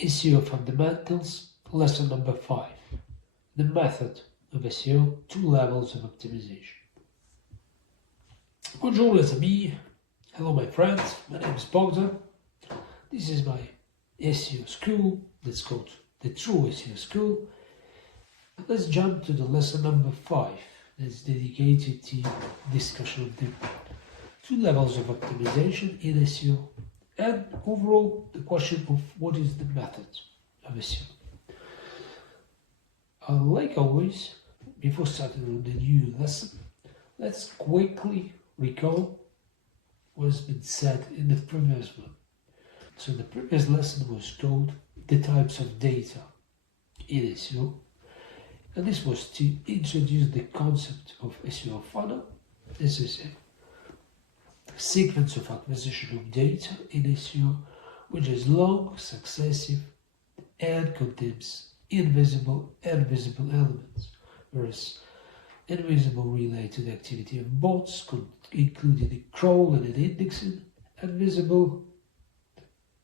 SEO Fundamentals, lesson number 5. The method of SEO, 2 levels of optimization. Bonjour les amis, hello my friends, my name is Bohdan. This is my SEO school, that's called the True SEO School. Let's jump to the lesson number 5, that's dedicated to discussion of the 2 levels of optimization in SEO. And overall, the question of what is the method of SEO. Like always, before starting on the new lesson, let's quickly recall what has been said in the previous one. So the previous lesson was called the types of data in SEO, and this was to introduce the concept of SEO funnel. This is a sequence of acquisition of data in SEO, which is long, successive, and contains invisible and visible elements, whereas invisible relate to the activity of bots, including the crawling and indexing, and visible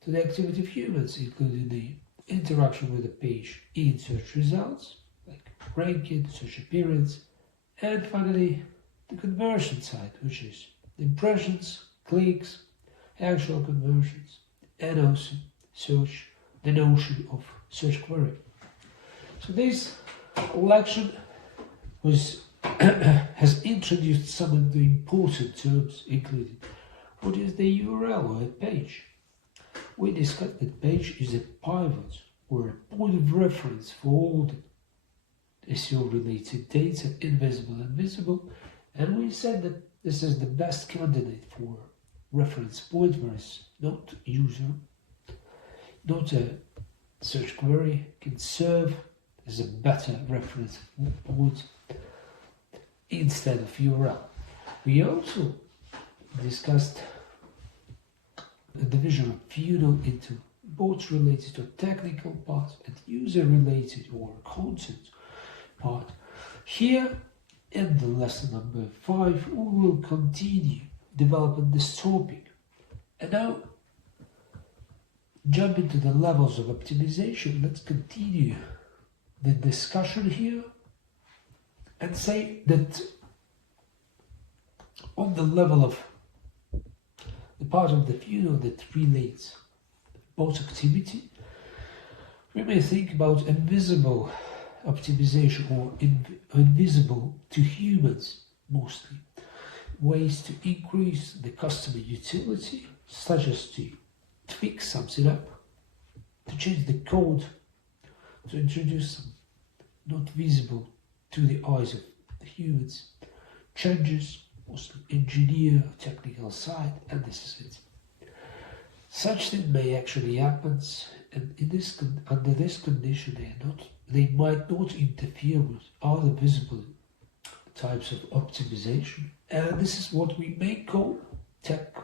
to the activity of humans, including the interaction with the page in search results, like ranking, search appearance, and finally the conversion side, which is the impressions, clicks, actual conversions, and also search, the notion of search query. So this lecture has introduced some of the important terms, including what is the URL or a page. We discussed that page is a pivot or a point of reference for all the SEO related data, invisible and visible, and we said that this is the best candidate for reference point, whereas not a search query can serve as a better reference point instead of URL. We also discussed the division of funnel into both related to technical part and user related or content part. Here in the lesson number 5, we will continue developing this topic. And now, jump into the levels of optimization. Let's continue the discussion here and say that on the level of the part of the funnel that relates bot activity, we may think about invisible optimization or invisible to humans mostly. Ways to increase the customer utility, such as to fix something up, to change the code, to introduce some not visible to the eyes of the humans, changes, mostly engineer, technical side, and this is it. Such thing may actually happen, and under this condition they might not interfere with other visible types of optimization, and this is what we may call tech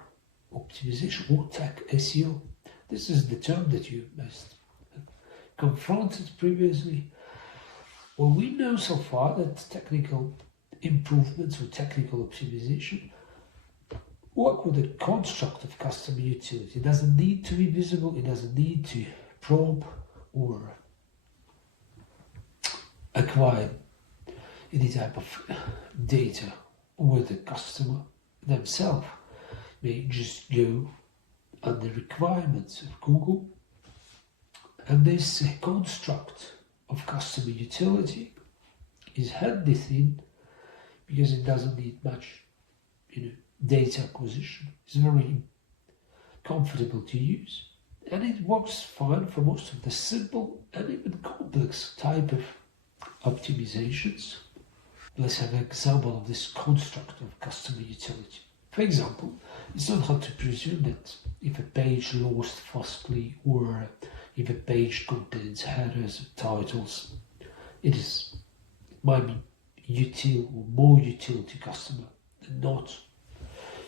optimization or tech SEO. This is the term that you must have confronted previously. Well, we know so far that technical improvements or technical optimization work with the construct of customer utility. It doesn't need to be visible, it doesn't need to probe or acquire any type of data with the customer themselves. May just go under requirements of Google, and this construct of customer utility is handy thing because it doesn't need much data acquisition. It's very comfortable to use, and it works fine for most of the simple and even complex type of optimizations. Let's have an example of this construct of customer utility. For example, it's not hard to presume that if a page loads fastly or if a page contains headers and titles, it might be util or more util to customer than not.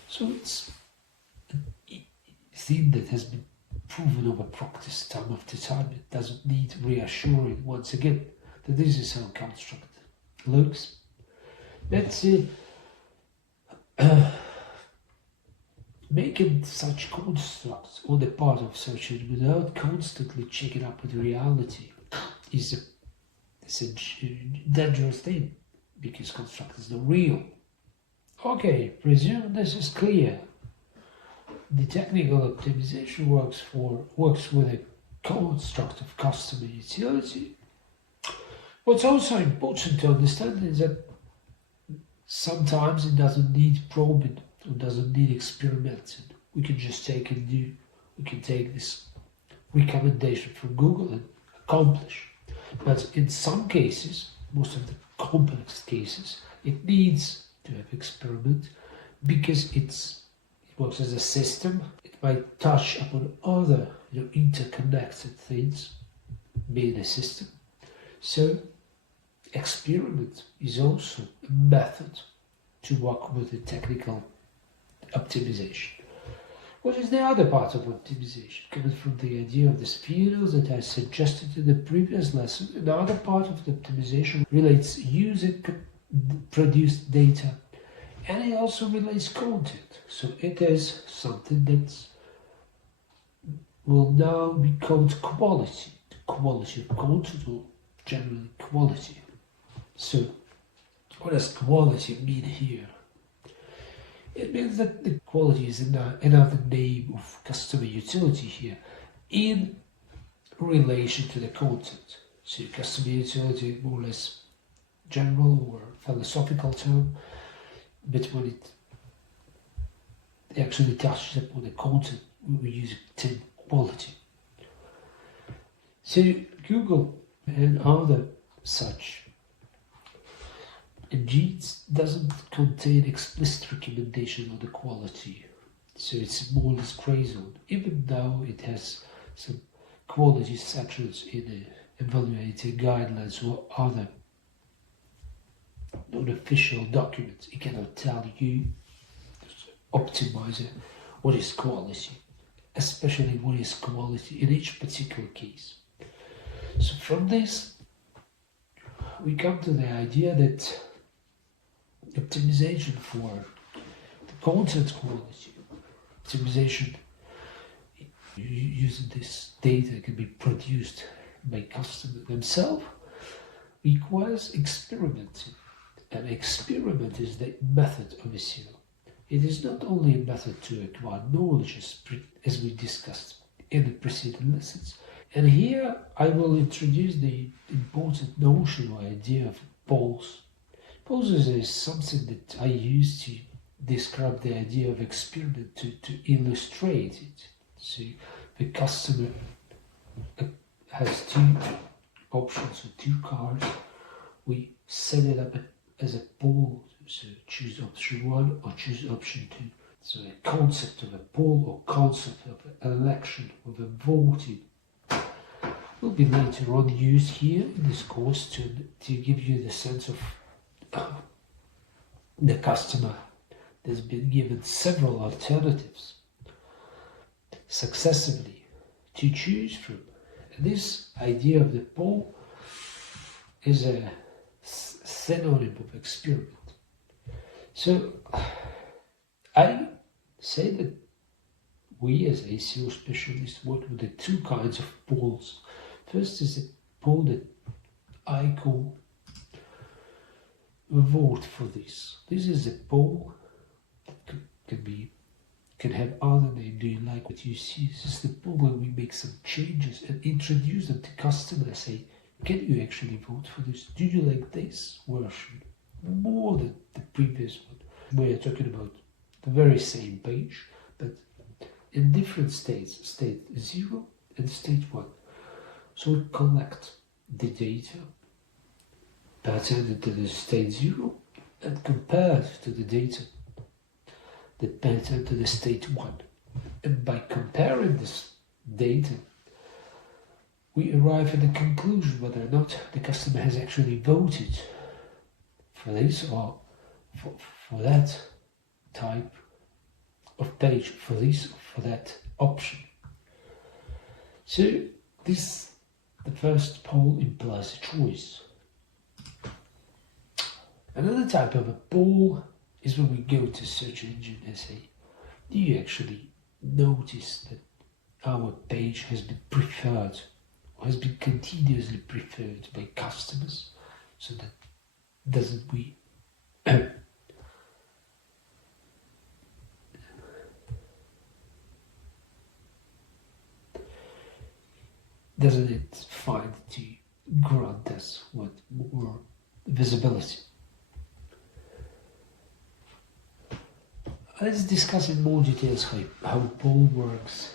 So it's a thing that has been proven over practice time after time. It doesn't need reassuring once again that this is how construct looks. Let's Making such constructs on the part of search engine without constantly checking up with reality is a dangerous thing, because construct is not real. Okay, presume this is clear. The technical optimization works with a construct of customer utility. What's also important to understand is that sometimes it doesn't need probing, or doesn't need experimenting. We can just take this recommendation from Google and accomplish. But in some cases, most of the complex cases, it needs to have experiment, because it works as a system. It might touch upon other interconnected things, being a system. So experiment is also a method to work with the technical optimization. What is the other part of optimization? Coming from the idea of these funnels that I suggested in the previous lesson, another part of the optimization relates user-produced data, and it also relates content. So it is something that will now be called quality. The quality of content, or generally quality. So what does quality mean here? It means that the quality is another name of customer utility here in relation to the content. So customer utility, more or less general or philosophical term, but when it actually touches upon the content, we use the term quality. So Google and other such engines doesn't contain explicit recommendation on the quality, so it's more or less gray zone, even though it has some quality sections in the evaluating guidelines or other non-official documents. It cannot tell you, optimizer, what is quality, especially what is quality in each particular case. So from this, we come to the idea that optimization for the content quality, optimization using this data can be produced by customers themselves, requires experimenting. An experiment is the method of SEO. It is not only a method to acquire knowledge, as we discussed in the preceding lessons. And here I will introduce the important notion or idea of polls. Polls is something that I use to describe the idea of experiment, to illustrate it. So the customer has two options or two cards. We set it up as a poll, so choose option 1 or choose option 2. So a concept of a poll or concept of an election, of a voting, will be later on used here in this course to give you the sense of the customer that's been given several alternatives successively to choose from. And this idea of the poll is a synonym of experiment. So I say that we as SEO specialists work with the two kinds of polls. First is a poll that I call vote for this. This is a poll that can have other name. Do you like what you see? This is the poll where we make some changes and introduce them to customers. Say, can you actually vote for this? Do you like this version more than the previous one? We are talking about the very same page, but in different states, state 0 and state 1. So we collect the data pertaining to the state 0 and compare it to the data that pertain to the state 1. And by comparing this data, we arrive at the conclusion whether or not the customer has actually voted for this or for that type of page, for this or for that option. So the first poll implies a choice. Another type of a poll is when we go to search engine and say, do you actually notice that our page has been preferred or has been continuously preferred by customers? So that doesn't we doesn't it find to grant us with more visibility? Let's discuss in more details how poll works.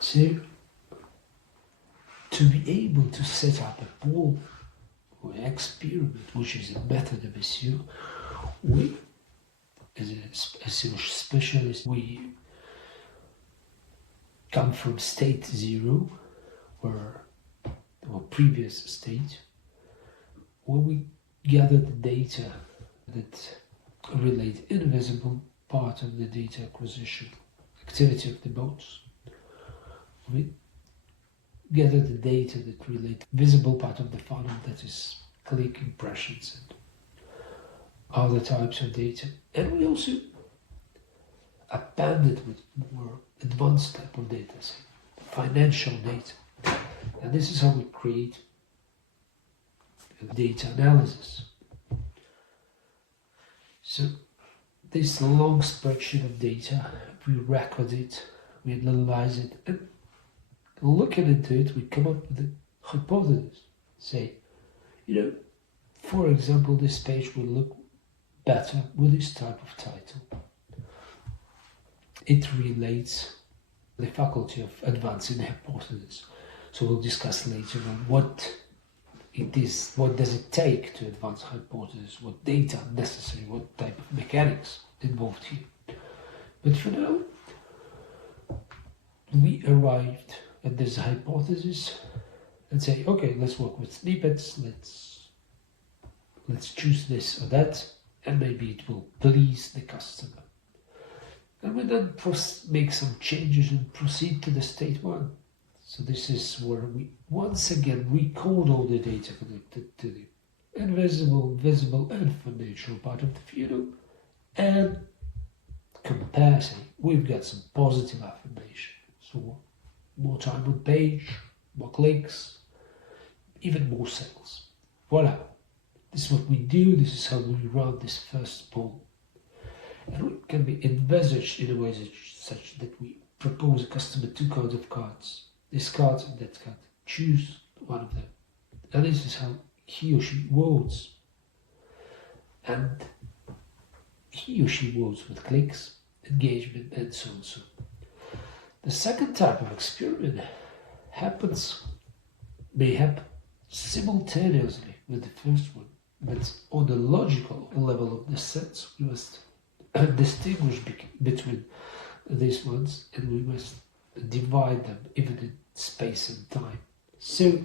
So, to be able to set up a poll or experiment, which is a method of SEO, we, as a SEO specialist, we come from state 0, or previous state, where we gather the data that relate invisible part of the data acquisition activity of the bots. We gather the data that relate visible part of the funnel, that is click impressions and other types of data, and we also append it with more advanced type of data, say financial data, and this is how we create data analysis. So this long spreadsheet of data, we record it, we analyze it, and looking into it, we come up with a hypothesis. Say, for example, this page will look better with this type of title. It relates the faculty of advancing hypothesis. So we'll discuss later on what it is, what does it take to advance hypothesis, what data are necessary, what type of mechanics involved here. But for now, we arrived at this hypothesis and say, okay, let's work with snippets, let's choose this or that, and maybe it will please the customer. And we then make some changes and proceed to the state 1. So this is where we once again record all the data connected to the invisible, visible, and financial part of the funnel, and compare, say, we've got some positive affirmation. So more time on page, more clicks, even more sales. Voila. This is what we do, this is how we run this first poll. And it can be envisaged in a way such that we propose a customer 2 kinds of cards. This card and that card. Choose one of them. And this is how he or she votes. And he or she votes with clicks, engagement, and so on. So the second type of experiment may happen simultaneously with the first one, but on the logical level of the sense, we must distinguish between these ones, and we must divide them even in space and time. So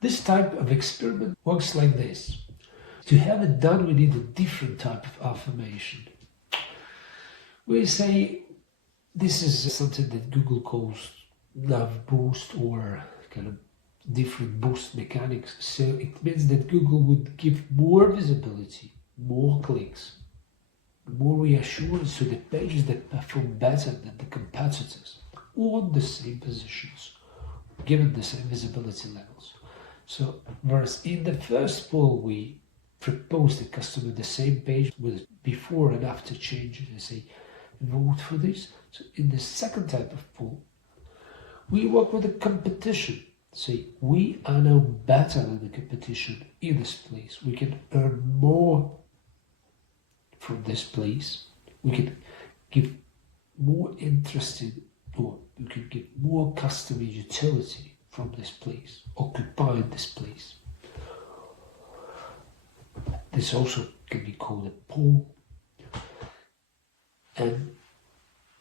this type of experiment works like this. To have it done, we need a different type of affirmation. We say this is something that Google calls nav boost, or kind of different boost mechanics. So it means that Google would give more visibility, more clicks, more reassurance to the pages that perform better than the competitors on the same positions, given the same visibility levels. So whereas in the first poll we propose the customer the same page with before and after changes and say vote for this. So in the second type of poll we work with the competition. Say we are now better than the competition in this place. We can earn more from this place. We can give more interested, or we can give more customer utility from this place, occupying this place. This also can be called a poll. And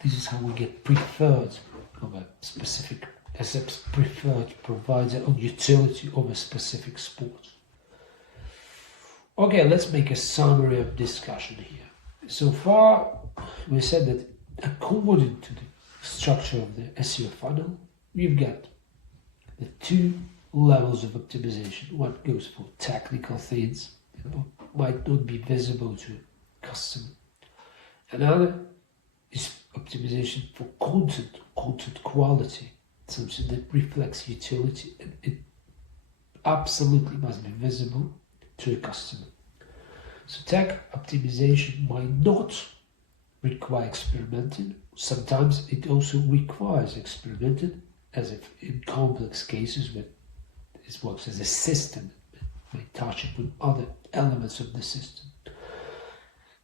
this is how we get preferred of a specific, as a preferred provider of utility of a specific sport. Okay, let's make a summary of discussion here. So far, we said that according to the structure of the SEO funnel, we've got the 2 levels of optimization. One goes for technical things, might not be visible to a customer. Another is optimization for content quality, something that reflects utility, and it absolutely must be visible to a customer. So tag optimization might not require experimenting. Sometimes it also requires experimenting, as if in complex cases where it works as a system, it may touch upon other elements of the system.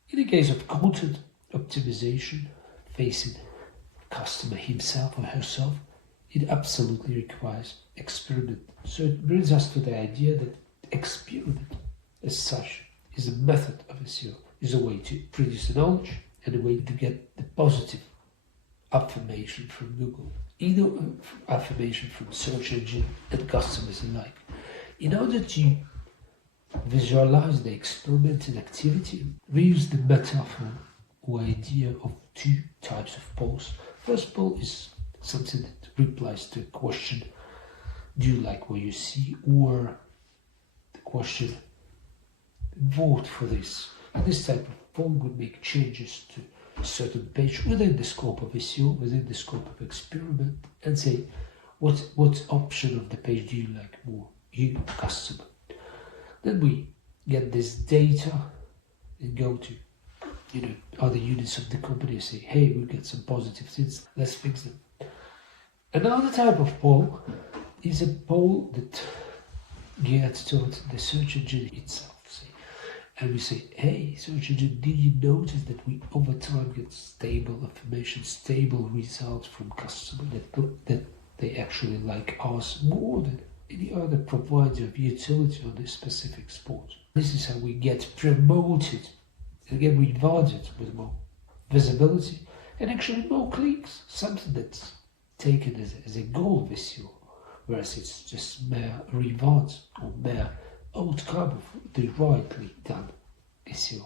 In the case of content optimization facing customer himself or herself, it absolutely requires experiment. So it brings us to the idea that experiment as such is a method of SEO, is a way to produce knowledge and a way to get the positive affirmation from Google, either affirmation from search engine and customers alike. In order to visualize the experimenting activity, we use the metaphor or idea of two types of polls. First poll is something that replies to a question, do you like what you see? Or the question, vote for this. And this type of poll would make changes to a certain page within the scope of SEO, within the scope of experiment, and say, what option of the page do you like more, you customer? Then we get this data and go to other units of the company and say, hey, we get some positive things, let's fix them. Another type of poll is a poll that geared towards the search engine itself. And we say, hey, search engine, did you notice that we over time get stable information, stable results from customers, that they actually like us more than any other provider of utility on this specific sport? This is how we get promoted and get rewarded with more visibility and actually more clicks, something that's taken as a goal of SEO, whereas it's just mere rewards or mere outcome of the rightly done SEO.